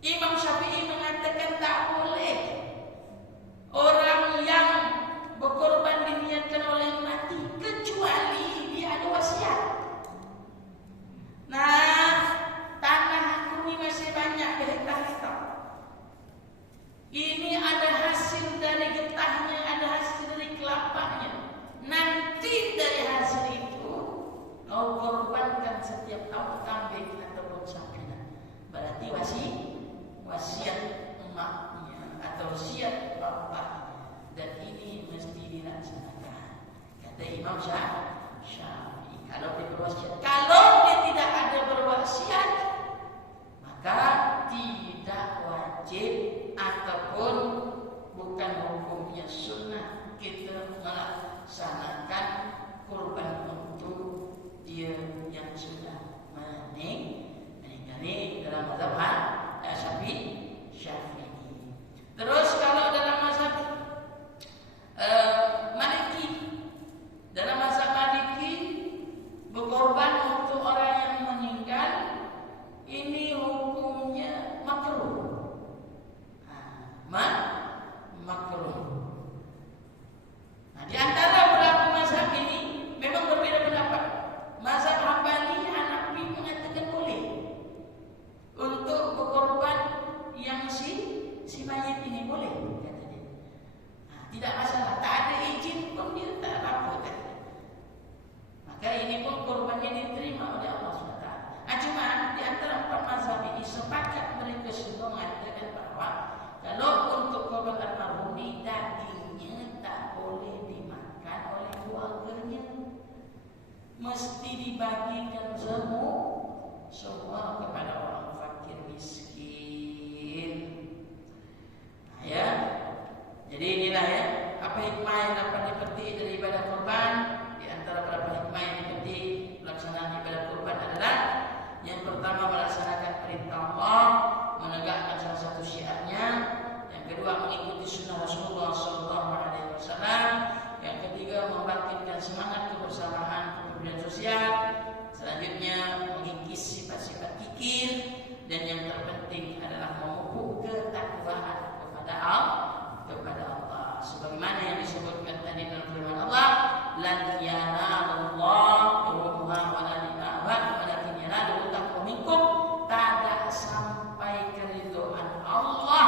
Imam Syafi'i mengatakan tak boleh. Orang yang berkorban diniatkan oleh yang mati kecuali dia ada wasiat. Nah, tanah aku ini masih banyak berhektar-hektar. Ini ada hasil dari getahnya, ada hasil dari kelapanya. Nanti dari hasil itu kau korbankan setiap tahun kambing ataupun sapi. Berarti wasiat emaknya atau wasiat bapaknya, dan ini mesti dilaksanakan. Kata Imam Syafi'i, kalau dia berwasiat. Kalau dia tidak ada berwasiat, maka tidak wajib ataupun bukan hukumnya sunnah kita melaksanakan kurban untuk dia yang sudah meninggal. Ini dalam mazhab Syafi'i. Terus kalau dalam mazhab Maliki, dalam mazhab Maliki berkorban untuk orang yang meninggal ini hukumnya makruh. Makruh. Nah, di antara beberapa mazhab ini memang berbeda pendapat. Mazhab Hambali, Hanafi mengatakan boleh untuk berkorban yang si mayit ini boleh, kata dia. Nah, tidak masalah, tak ada izin pun dia tak apa-apa, kata dia. Maka ini pun korbannya diterima oleh Allah SWT. Cuma di antara empat mazhab ini sepakat mereka semua mengatakan bahawa kalau untuk korban almarhum ini dagingnya tak boleh dimakan oleh keluarganya, mesti dibagikan semua kepada orang fakir miskin. Nah, ya. Jadi inilah ya apa hikmah yang dapat dipetik dari ibadah kurban. Di antara beberapa hikmah yang dipetik pelaksanaan ibadah kurban adalah yang pertama melaksanakan perintah Allah, menegakkan salah satu syiarnya. Yang kedua mengikuti sunnah Rasulullah SAW. Yang ketiga membangkitkan semangat kebersamaan, kepedulian sosial. Selanjutnya mengikis sifat-sifat kikir. Dan yang terpenting adalah memupuk ketakwaan kepada Allah. Sebagaimana yang disebutkan tadi dalam firman Allah, lan yanalullah luhumuha wala dima'uha walakin yanaluhu taqwa minkum. Tak sampai keridhaan Allah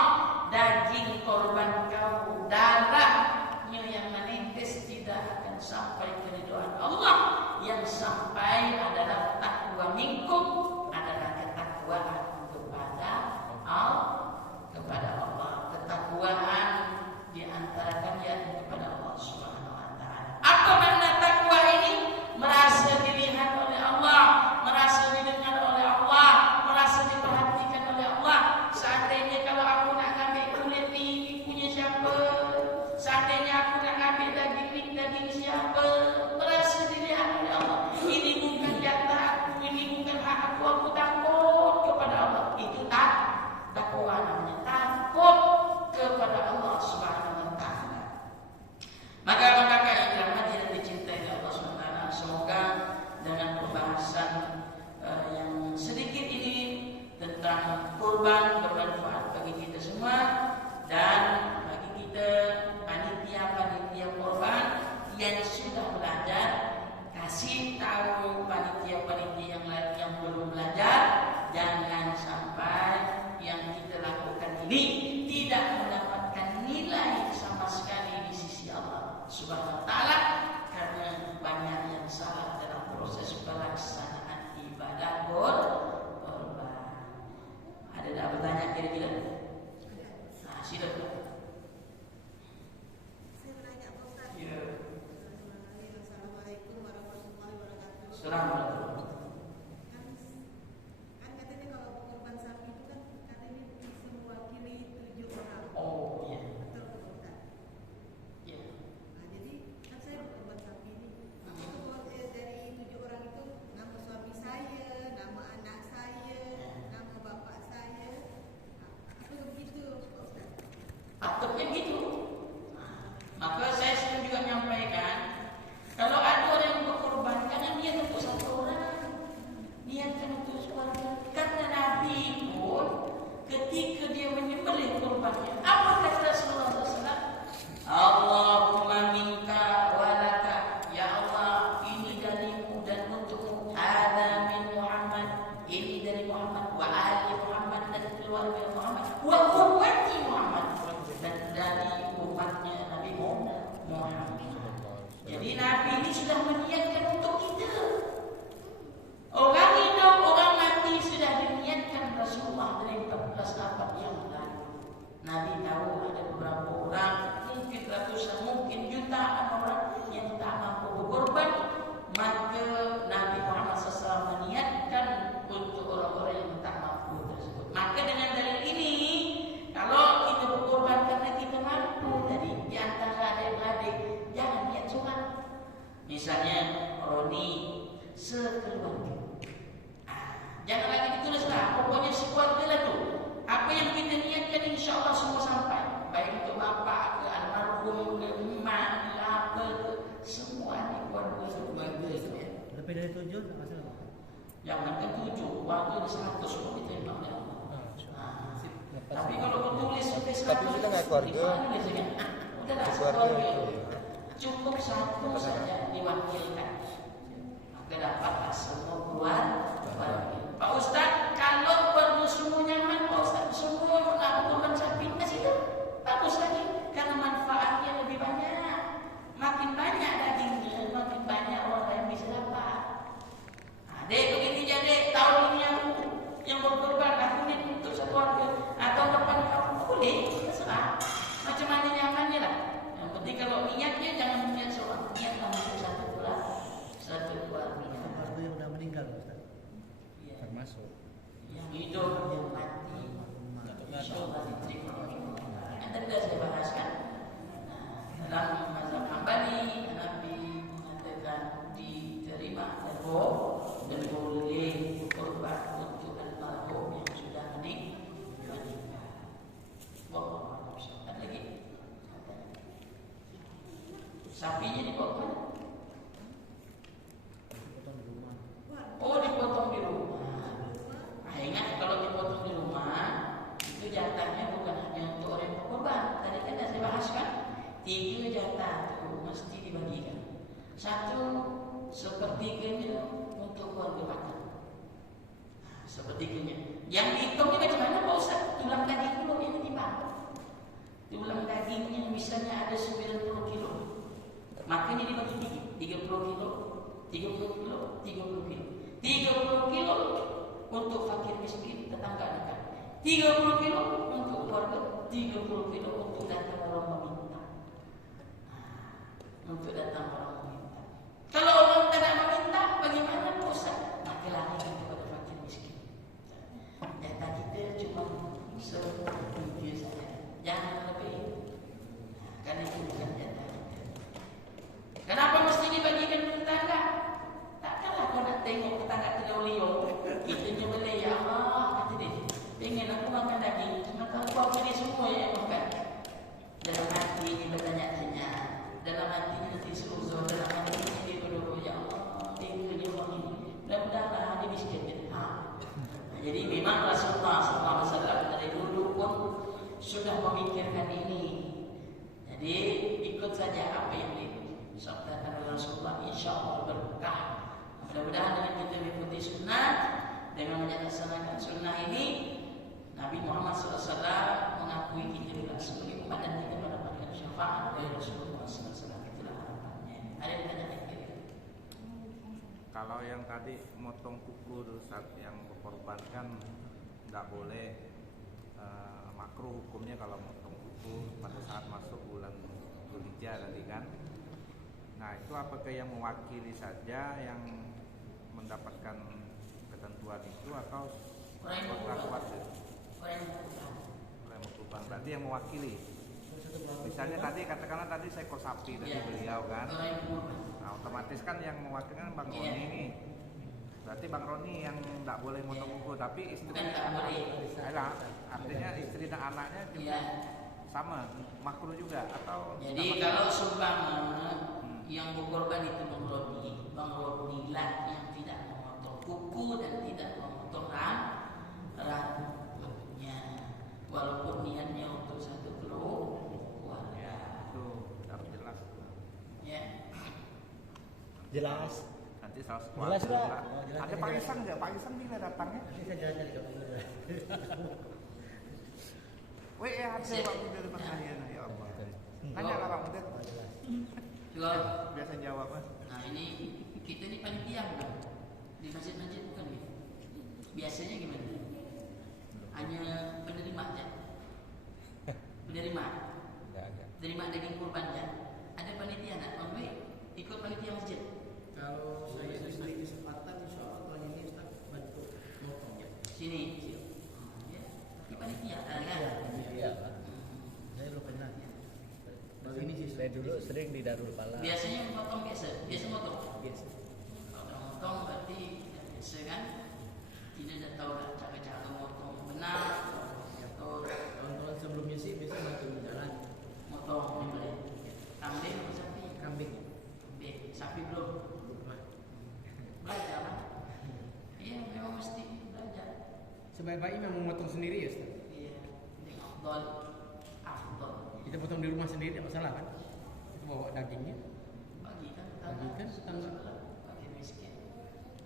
daging korban kamu, darahnya yang menetes tidak akan sampai keridhaan Allah. Yang sampai adalah taqwa minkum, adalah ketakwaan kepada Allah. Ketakwaan di kurban bermanfaat bagi kita semua dan bagi kita panitia-panitia kurban yang sudah belajar, kasih tahu panitia-panitia yang lain yang belum belajar, jangan sampai yang kita lakukan ini tidak mendapatkan nilai sama sekali di sisi Allah Subhanahu wa taala karena banyak yang salah dalam proses pelaksanaan ibadah kurban. Ada tak bertanya kira-kira? Nah, silakan. Saya bertanya Pak Ustaz. Ya. Assalamualaikum warahmatullahi wabarakatuh. Assalamualaikum. Kan katanya kalau kurban sapi itu kan katanya bisa mewakili 7 orang. Oh iya. Betul Pak Ustaz. Iya. Nah, jadi kan saya berkurban sapi ini. Itu dari 7 orang itu nama suami saya, nama anak saya, nama bapak saya. Apa begitu Pak Ustaz? Patutnya gitu. Maka saya sering juga menyampaikan, kalau ada orang yang berkorban, jangan dia untuk satu orang, niatkan untuk keluarga. Karena Nabi pun ketika dia menyembelih korbannya, apa kata Rasulullah SAW? Allahumma minka walaka, ya Allah, ini darimu dan untukmu. Hada min Muhammad, ini dari Muhammad, wa ali Muhammad dan keluarga Muhammad, wa ummati Muhammad, dan dari umatnya Nabi Muhammad. Jadi Nabi ini sudah meniatkan untuk kita. Orang hidup, orang mati sudah diniatkan Rasulullah dari 14 abad yang lalu. Nabi tahu ada beberapa orang, mungkin ratusan, mungkin jutaan orang yang tak mampu berkorban. Maka Nabi Muhammad SAW meniatkan untuk orang-orang yang tak mampu tersebut. Maka dengan dalil ini, kalau kita berkorban karena kita mampu tadi, di antara adik-adik, jangan niat surat. Misalnya Roni sekeluarga. Jangan lagi ditulislah, pokoknya sekeluarga lah tu. Apa yang kita niatkan insya Allah semua sampai. Baik untuk bapak ke almarhum ke emak ke apa ke, semua ni keluarga sekeluarga tu ya. Lebih dari 7 tak masalah. Jangan ke 7, waktu di 100 pun kita imam ya. Tapi kalau bertulis sampai 100, tapi sudah nggak keluarga. Udahlah Keluarga sekeluarga. Cukup satu saja diwakilkan. Maka dapatlah semua keluarga. Pak Ustaz, kalau keluarga semua nyaman, Pak Ustaz, semua nak berkorban sapi, kasih tu. Bagus lagi, karena manfaatnya lebih banyak. Makin banyak dagingnya, makin banyak orang yang bisa dapat. Dek, begini jadi tahun ini aku yang berkorban, aku ni untuk satu keluarga. Atau depan kamu boleh, terserah. Macam mana nyamannya lah. Yang penting kalau niatnya jangan niat seorang, niatlah untuk satu keluarga. Satu keluarga. Keluarga yang sudah meninggal Ustaz. Ya. Termasuk Yang hidup, yang mati, insyaallah diterima. Yang tadi saya bahaskan, dalam mazhab Hambali, Nabi mengatakan diterima dan boleh berkorban untuk almarhum yang sudah meninggal. Wallahu a'lam. Ada lagi? Sapinya dibawa mana? Dipotong di rumah. Oh, dipotong di rumah. Ingat kalau dipotong di rumah itu jatahnya bukan hanya untuk orang yang berkorban. Tadi kan saya bahaskan 3 jatah itu mesti dibagikan. 1/3 untuk keluarga makan. Sepertiganya. Yang dihitung ni macam mana Pak Ustaz? Tulang daging dulu yang ditimbang. Tulang dagingnya misalnya ada 90 kilo. Makanya dibagi 30 kilo, 30 kilo, 30 kilo. 30 kilo untuk fakir miskin tetangga dekat. 30 kilo untuk keluarga, 30 kilo untuk datang orang meminta. Untuk datang orang meminta. Kalau orang tidak meminta, bagaimana Pak Ustaz? Maka lari kepada fakir miskin. Data kita cuma 10 saja. Jangan lebih. Karena itu bukan data kita. Kenapa mesti dibagikan ke tetangga? Takkanlah kau nak tengok tetangga terlalu. Kita nyembelih, ya Allah, kata dia. Pengen aku makan daging, maka aku beri semua yang makan. Dalam hati dia bertanya-tanya. Dalam hati nanti seuzon, dalam hati dia berdoa, ya Allah, tengok dia orang ini. Mudah-mudahan dia miskin. Jadi memang Rasulullah Nabi Muhammad SAW mengakui kita juga sebagai umat dan kita mendapatkan syafaat dari Rasulullah SAW. Itulah harapannya. Ada yang ditanya lagi? Kalau yang tadi motong kuku tuh saat yang berkorban kan nggak boleh, makruh hukumnya kalau motong kuku pada saat masuk bulan Dzulhijjah tadi kan. Nah itu apakah yang mewakili saja yang mendapatkan ketentuan itu atau Orang yang orang berkorban. kuat? Orang yang berkorban. Orang yang berkorban berarti yang mewakili. Misalnya tadi katakanlah tadi seekor sapi tadi beliau kan. Orang yang berkorban. Nah, otomatis kan yang mewakilkan Bang Iya. Roni nih. Berarti Bang Roni yang tidak boleh motong kuku, tapi istri Bukan tak boleh. Ayolah, artinya istri dan anaknya juga Iya. sama, makruh juga atau Jadi tidak kalau makruh? seumpama yang berkorban itu Bang Roni lah yang tidak memotong kuku dan tidak memotong rambutnya, walaupun niatnya untuk satu keluarga. Itu harus jelas. Ya. Jelas. Nanti salah Jelas sesuatu. nggak? Oh, jelas, Ada jelas, Pak jelas. Isan nggak? Pak Isan bila datangnya? Nanti saya jalan-jalan ke Bogor. Weh ya ada Pak Muda depan saya. Ya Allah. Tanya lah Pak Muda. Oh, jelas. Juga. Biasa jawab Mas. Nah ini kita ini panitia bukan? Di masjid-masjid bukan nih? Biasanya gimana? Hanya penerima aja. Penerima. Terima daging kurban aja. Ada panitia nak? Mampu ikut panitia masjid. Kalau saya diberi kesempatan, insya Allah tahun ini Ustaz bantu motong ya. Sini. Ya. Ini panitia kan? Iya, Pak. Saya belum pernah. Baru ini sih. Saya dulu sering di Darul Palah. Biasanya motong biasa motong. Biasa. Kalau motong berarti biasa kan? Tidak ada tahu lah cara-cara motong benar atau Tahun-tahun sebelumnya sih biasa bantu di jalan. motong boleh. Kambing atau sapi? Kambing. Kambing. Sapi belum. Rumah. Belajar kan? Iya memang mesti belajar. Sebaik-baiknya memang memotong sendiri ya Ustaz. Iya. Ini afdol. Kita potong di rumah sendiri tidak masalah kan? Kita bawa dagingnya. Bagikan Bagikan tetangga. bagi miskin.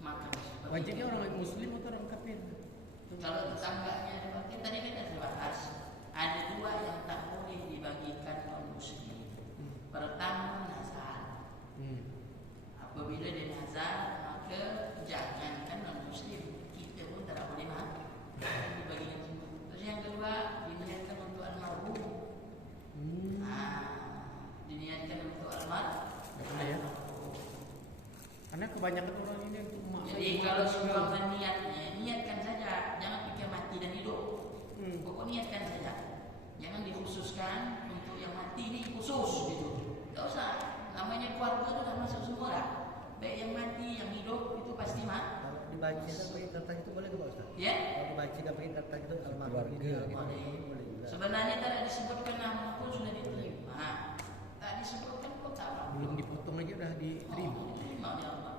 Makan. Wajibnya orang muslim atau orang kafir? Kalau tetangganya ada bagi, tadi kan ada bahas. Ada dua yang tak boleh dibagikan non muslim. Pertama nazar. Apabila dia nazar, maka jangankan non muslim, kita pun tak boleh makan. Dibagikan semua. Terus yang kedua diniatkan untuk almarhum. Diniatkan untuk Ada ya? Karena kebanyakan orang ini untuk mak. Jadi kalau seumpama niatkan saja, jangan pikir mati dan hidup. Pokok niatkan saja. Jangan dikhususkan untuk yang mati ini khusus gitu. Tak usah. Namanya keluarga itu kan masuk semua lah. Baik yang mati, yang hidup itu pasti Kalau dibacakan pakai kertas itu boleh nggak Pak Ustaz? Ya. Kalau dibacakan pakai kertas itu almarhum Keluarga, ini almarhum Boleh. ini boleh juga. Sebenarnya tak disebutkan nama pun sudah diterima. Tak disebutkan pun tak apa. Belum dipotong aja udah diterima. Diterima oleh Allah.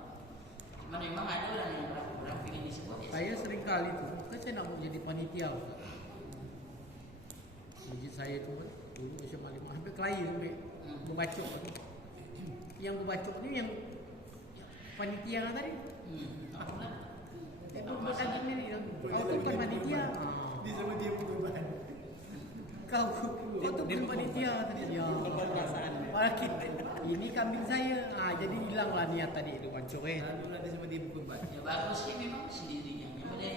Cuma memang ada orang yang berang ingin disebut ya. Saya sering kali tuh, kan saya nak jadi panitia Ustaz. Masjid saya tu kan, dulu SMA 5 hampir kelahi sampai berbacok. Yang berbacok ni yang panitia kan tadi. Alhamdulillah. Itu bukan sendiri. Kau tu bukan panitia. Dia sama dia berkorban. Kau tu bukan panitia tadi dia. Makin ini kambing saya. Jadi hilanglah niat tadi itu bacok Dulu ada sama dia berkorban. Ya bagus sih memang sendiri yang boleh